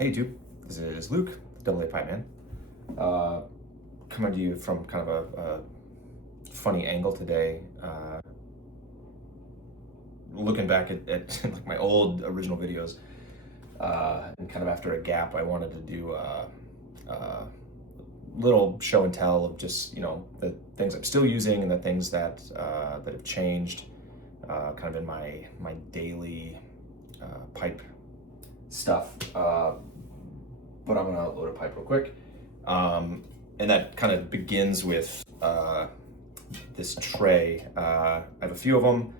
Hey YouTube, this is Luke, Double A Pipe Man, coming to you from kind of a funny angle today. Looking back at like my old original videos, and kind of after a gap, I wanted to do a little show and tell of just the things I'm still using and the things that that have changed, kind of in my daily pipe stuff. But I'm gonna load a pipe real quick. And that kind of begins with this tray. I have a few of them.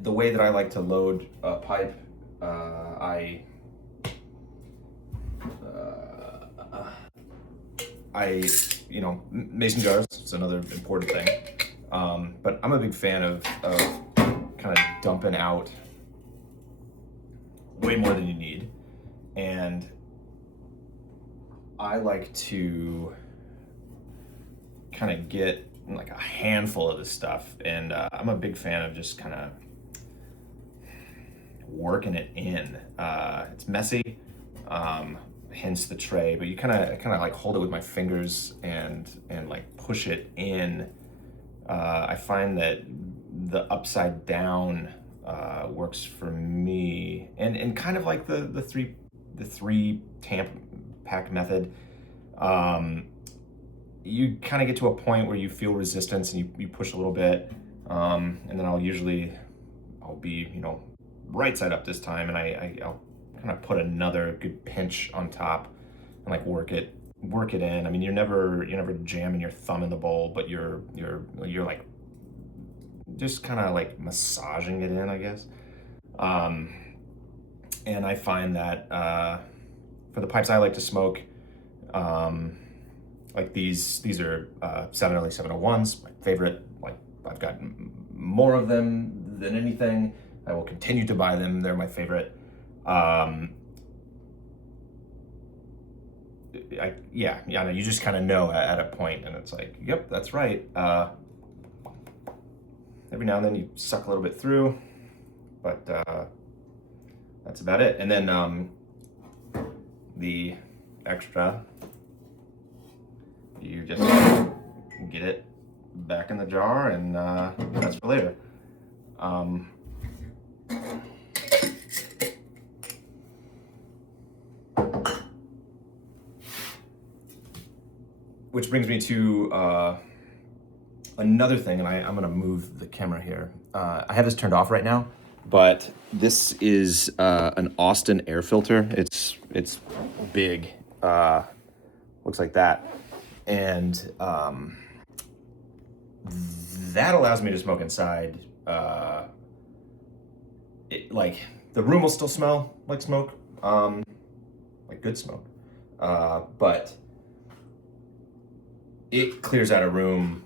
The way that I like to load a pipe, mason jars is another important thing. But I'm a big fan of kind of dumping out way more than you need. And I like to kind of get like a handful of this stuff, and I'm a big fan of just kind of working it in. It's messy, hence the tray, but you kind of like hold it with my fingers and like push it in. I find that the upside down works for me, and kind of like the three tamp pack method. You kind of get to a point where you feel resistance and you push a little bit, and then I'll be right side up this time, and I'll kind of put another good pinch on top and like work it in. I mean, you're never jamming your thumb in the bowl, but you're like just kind of like massaging it in, I guess. And I find that for the pipes I like to smoke, like these are 7LA 701s, my favorite. Like, I've got more of them than anything. I will continue to buy them. They're my favorite. You just kind of know at a point, and it's like, yep, that's right. Every now and then you suck a little bit through, but that's about it. And then the extra, you just get it back in the jar, and that's for later. Which brings me to another thing, and I'm gonna move the camera here. I have this turned off right now, but this is an Austin air filter. It's big, looks like that, and that allows me to smoke inside. Like, the room will still smell like smoke, like good smoke, but it clears out a room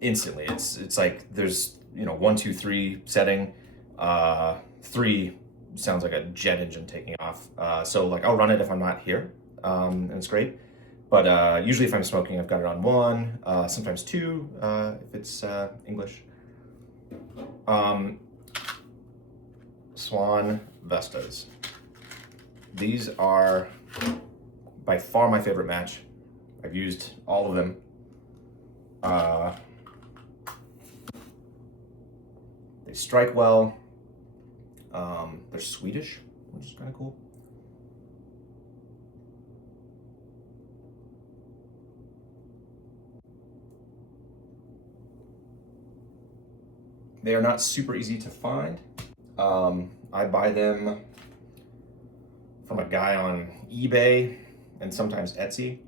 instantly. It's like there's 1, 2, 3 setting. 3 sounds like a jet engine taking off. So like I'll run it if I'm not here, and it's great. But usually if I'm smoking, I've got it on 1, sometimes 2 if it's English. Swan Vestas. These are by far my favorite match. I've used all of them. They strike well. They're Swedish, which is kind of cool. They are not super easy to find. I buy them from a guy on eBay and sometimes Etsy.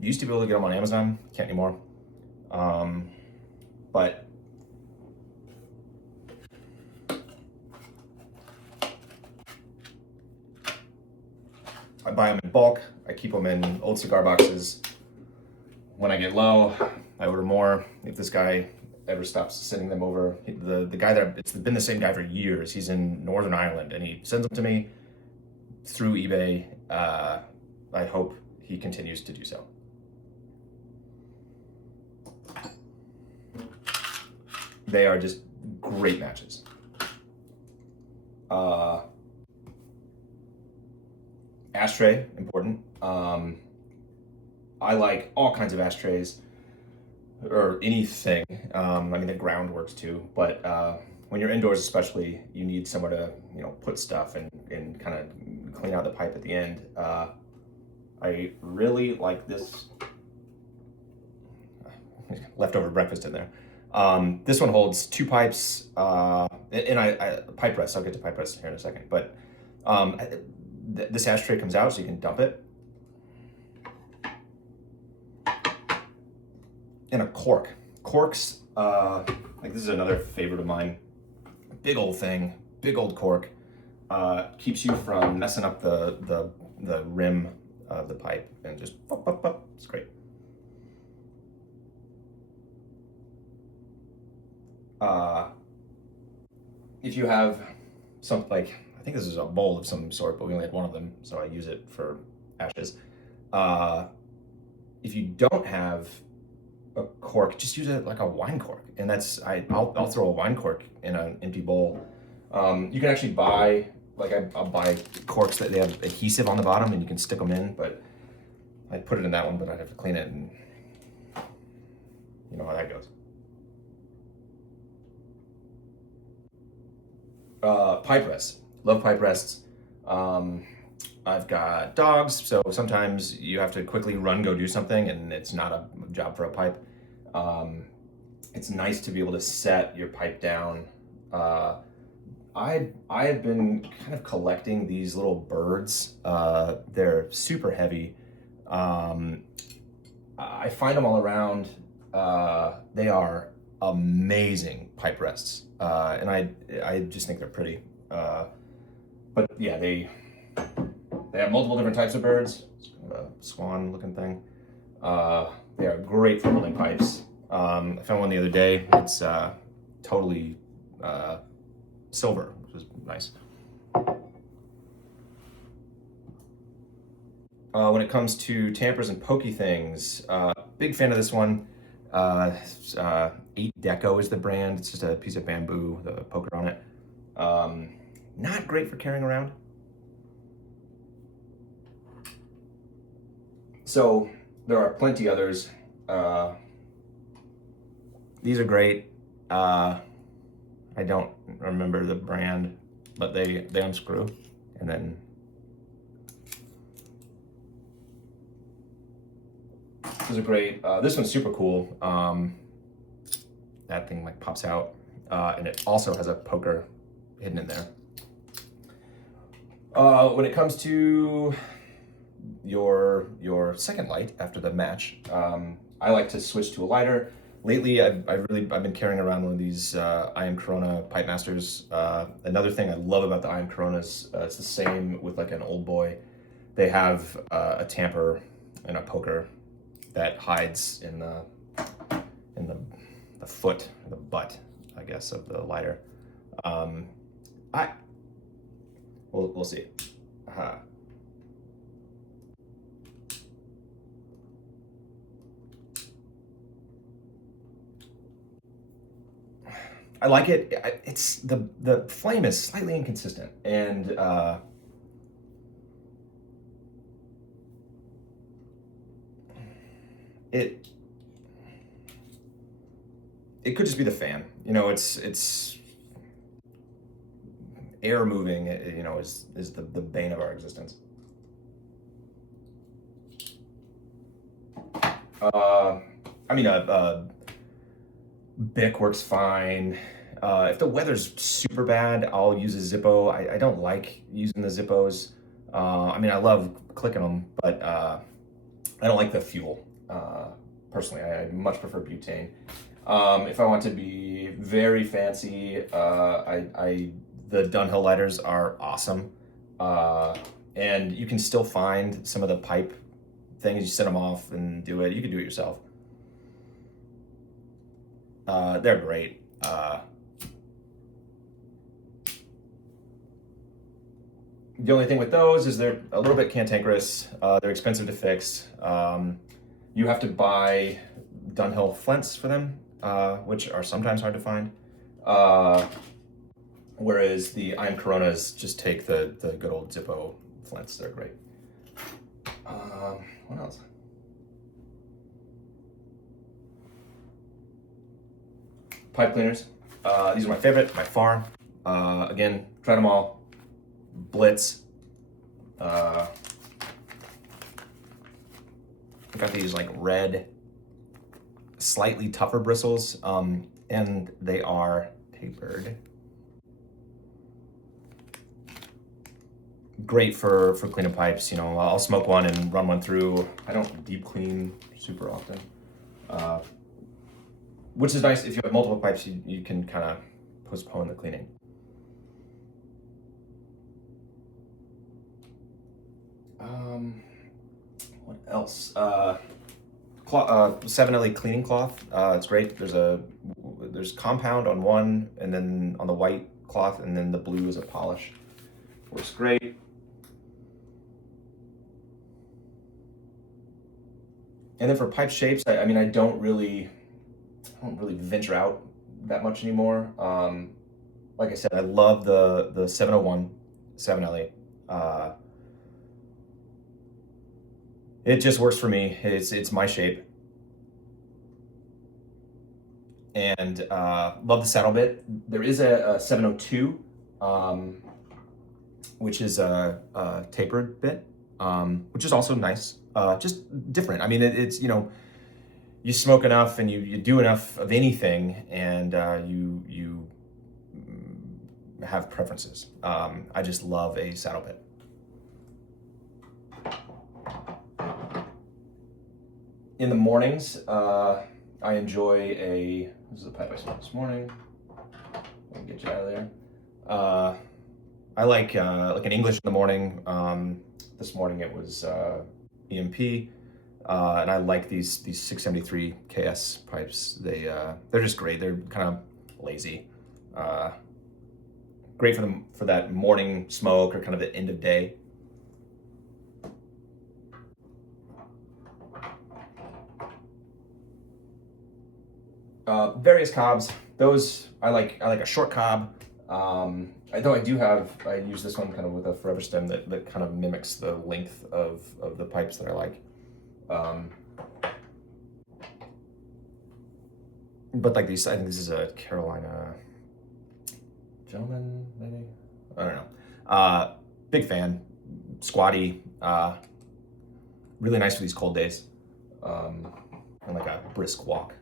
You used to be able to get them on Amazon, can't anymore. But I buy them in bulk. I keep them in old cigar boxes. When I get low, I order more. If this guy ever stops sending them over, the guy it's been the same guy for years. He's in Northern Ireland, and he sends them to me through eBay. I hope he continues to do so. They are just great matches. Ashtray, important. I like all kinds of ashtrays or anything. I mean, the ground works too, but when you're indoors, especially, you need somewhere to put stuff and kind of clean out the pipe at the end. I really like this leftover breakfast in there. This one holds 2 pipes, and I pipe rest. I'll get to pipe rest here in a second, but this ashtray comes out so you can dump it. And a cork. Corks, like this is another favorite of mine. Big old thing, big old cork. Keeps you from messing up the rim of the pipe and just pop, pop, pop. It's great. If you have something like, I think this is a bowl of some sort, but we only had one of them, so I use it for ashes. If you don't have a cork, just use it like a wine cork, and I'll throw a wine cork in an empty bowl. You can actually buy, like I'll buy corks that they have adhesive on the bottom, and you can stick them in. But I put it in that one, but I'd have to clean it, and you know how that goes. Pipe rests. Love pipe rests. I've got dogs, so sometimes you have to quickly run, go do something, and it's not a job for a pipe. It's nice to be able to set your pipe down. I have been kind of collecting these little birds. They're super heavy. I find them all around. They are amazing pipe rests, and I just think they're pretty. But yeah, they have multiple different types of birds. It's kind of a swan-looking thing. They are great for holding pipes. I found one the other day. It's totally silver, which is nice. When it comes to tampers and pokey things, big fan of this one. 8 Deco is the brand. It's just a piece of bamboo, the poker on it. Not great for carrying around. So there are plenty others. These are great. I don't remember the brand, but they unscrew and then these are great. This one's super cool. That thing like pops out, and it also has a poker hidden in there. When it comes to your second light after the match, I like to switch to a lighter. Lately, I've been carrying around one of these Iron Corona Pipe Masters. Another thing I love about the Iron Coronas, it's the same with like an Old Boy. They have a tamper and a poker that hides in the foot, the butt, I guess, of the lighter. We'll see. I like it. It's the flame is slightly inconsistent, and it could just be the fan. You know, it's air moving. You know, is the bane of our existence. I mean, Bic works fine. If the weather's super bad, I'll use a Zippo. I don't like using the Zippos. I mean, I love clicking them, but I don't like the fuel. Personally, I much prefer butane. If I want to be very fancy, the Dunhill lighters are awesome. And you can still find some of the pipe things. You set them off and do it. You can do it yourself. They're great. The only thing with those is they're a little bit cantankerous. They're expensive to fix. You have to buy Dunhill flints for them, which are sometimes hard to find. Whereas the I'm Coronas just take the good old Zippo flints. They're great. What else? Pipe cleaners. These are my favorite by far. Again, tried them all. Blitz. I got these like red, slightly tougher bristles, and they are tapered. Great for cleaning pipes. You know, I'll smoke one and run one through. I don't deep clean super often, which is nice. If you have multiple pipes, you can kind of postpone the cleaning. What else? 7LE cleaning cloth. It's great. There's compound on one, and then on the white cloth, and then the blue is a polish. Works great. And then for pipe shapes, I mean, I don't really venture out that much anymore. Like I said, I love the 701 7LE. It just works for me. It's my shape. And love the saddle bit. There is a 702, which is a tapered bit, which is also nice. Just different. I mean, it's, you know, you smoke enough and you do enough of anything, and you have preferences. I just love a saddle bit. In the mornings, I enjoy this is a pipe I smoked this morning. I'll get you out of there. I like an English in the morning. This morning it was EMP, and I like these 673 KS pipes. They're just great. They're kind of lazy. Great for that morning smoke or kind of the end of day. Various cobs. Those I like a short cob. Though I use this one kind of with a forever stem that kind of mimics the length of the pipes that I like. But like these, I think this is a Carolina Gentleman, maybe? I don't know. Big fan. Squatty. Really nice for these cold days. And like a brisk walk.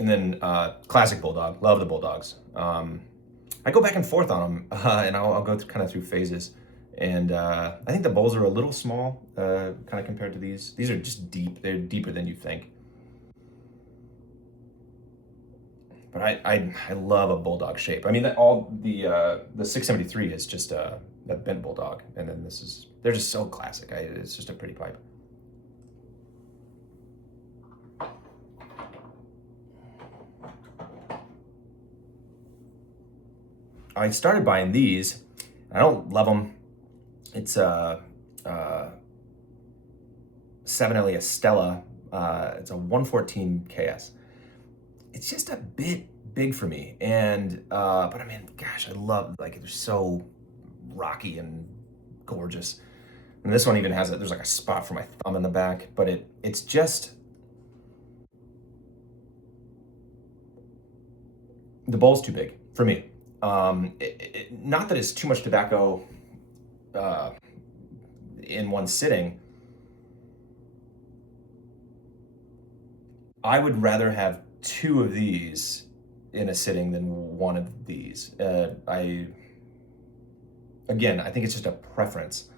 And then classic Bulldog. Love the Bulldogs. I go back and forth on them, and I'll go through phases. And I think the bowls are a little small, kind of compared to these. These are just deep. They're deeper than you think. But I love a Bulldog shape. I mean, the 673 is just a bent Bulldog, and then they're just so classic. It's just a pretty pipe. I started buying these. I don't love them. It's a 7LE Estella. It's a 114 KS. It's just a bit big for me, and but I mean, gosh, I love, like, they're so rocky and gorgeous. And this one even has there's like a spot for my thumb in the back, but it's just the bowl's too big for me. Not that it's too much tobacco in one sitting. I would rather have two of these in a sitting than one of these. I think it's just a preference.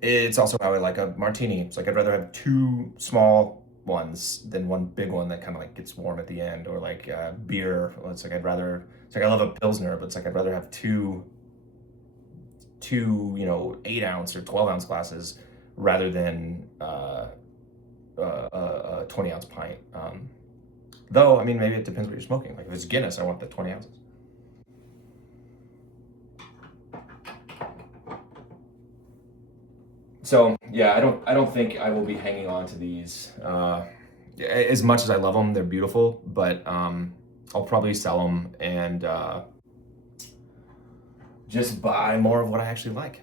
It's also how I like a martini. It's like I'd rather have two small ones than one big one that kind of like gets warm at the end, or like beer. It's like I love a Pilsner, but it's like I'd rather have two 8-ounce or 12-ounce glasses rather than a 20-ounce pint. Though, I mean, maybe it depends what you're smoking. Like if it's Guinness, I want the 20 ounces. So yeah, I don't think I will be hanging on to these as much as I love them. They're beautiful, but I'll probably sell them and just buy more of what I actually like.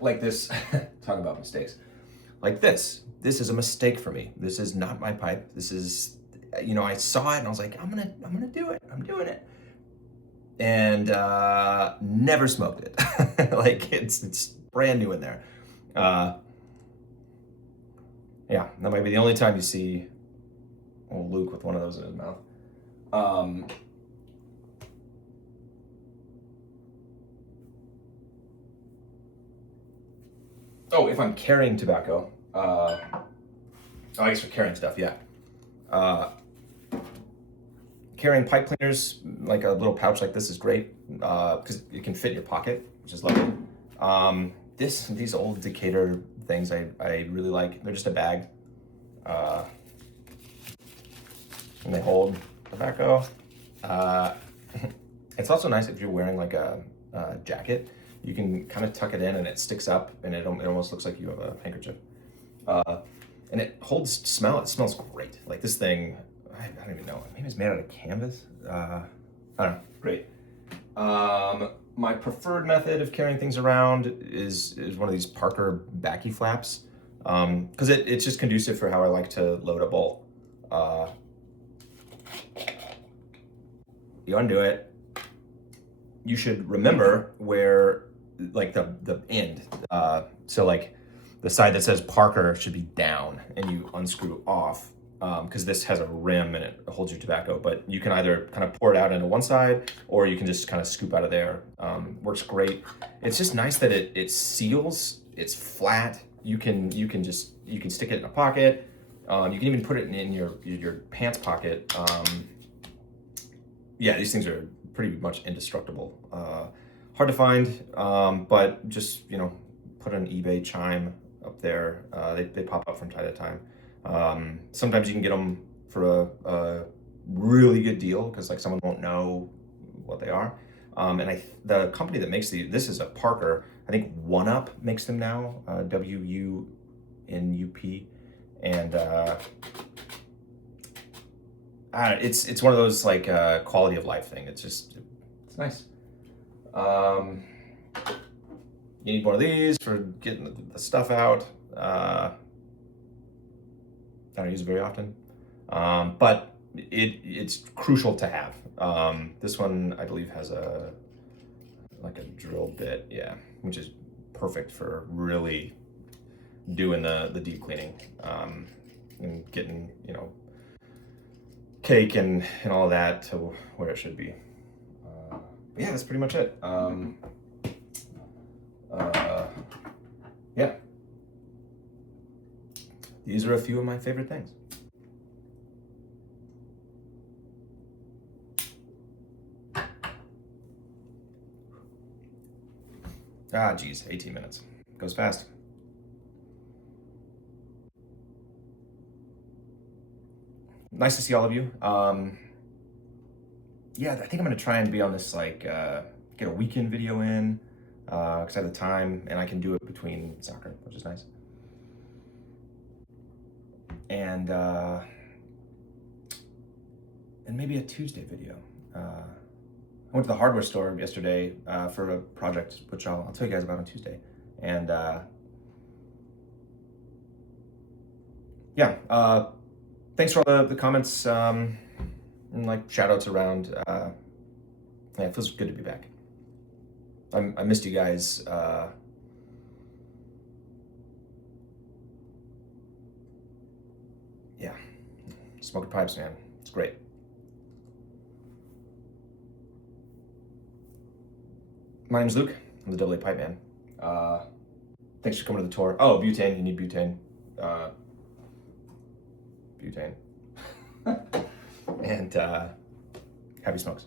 Like this. Talk about mistakes. Like this is a mistake for me. This is not my pipe. This is, you know, I saw it and I was like, I'm gonna do it. I'm doing it, and never smoked it. Like it's brand new in there. Yeah, that might be the only time you see old Luke with one of those in his mouth. Oh, if I'm carrying tobacco, I guess for carrying stuff, yeah. Uh, Carrying pipe cleaners, like a little pouch like this, is great because it can fit in your pocket, which is lovely. These old Decatur things I really like. They're just a bag, and they hold tobacco. It's also nice if you're wearing like a jacket. You can kind of tuck it in and it sticks up, and it almost looks like you have a handkerchief. And it holds smell. It smells great. Like this thing, I don't even know. Maybe it's made out of canvas. I don't know. Great. My preferred method of carrying things around is one of these Parker backy flaps, because it's just conducive for how I like to load a bowl. You undo it. You should remember where, like the end. So like the side that says Parker should be down, and you unscrew off, because this has a rim and it holds your tobacco. But you can either kind of pour it out into one side, or you can just kind of scoop out of there. Works great. It's just nice that it seals. It's flat. You can stick it in a pocket. You can even put it in your pants pocket. Yeah, these things are pretty much indestructible. Hard to find, but just, you know, put an eBay chime up there. They pop up from time to time. Sometimes you can get them for a really good deal because like someone won't know what they are. And the company that makes this is a Parker. I think One Up makes them now. WUNUP, and it's one of those like quality of life thing. It's nice. You need one of these for getting the stuff out. I don't use it very often, but it's crucial to have. This one I believe has like a drill bit, yeah, which is perfect for really doing the deep cleaning, and getting, you know, cake and all that to where it should be. But yeah, that's pretty much it. Yeah, these are a few of my favorite things. Geez, 18 minutes. Goes fast. Nice to see all of you. Yeah, I think I'm gonna try and be on this, like, get a weekend video in, because I have the time and I can do it between soccer, which is nice. And maybe a Tuesday video. I went to the hardware store yesterday for a project, which I'll tell you guys about on Tuesday. And yeah, thanks for all the comments, and like shout outs around. Yeah, it feels good to be back. I missed you guys. Yeah, smoking pipes, man. It's great. My name's Luke. I'm the AA Pipe Man. Thanks for coming to the tour. Oh, butane. You need butane. Butane. And happy smokes.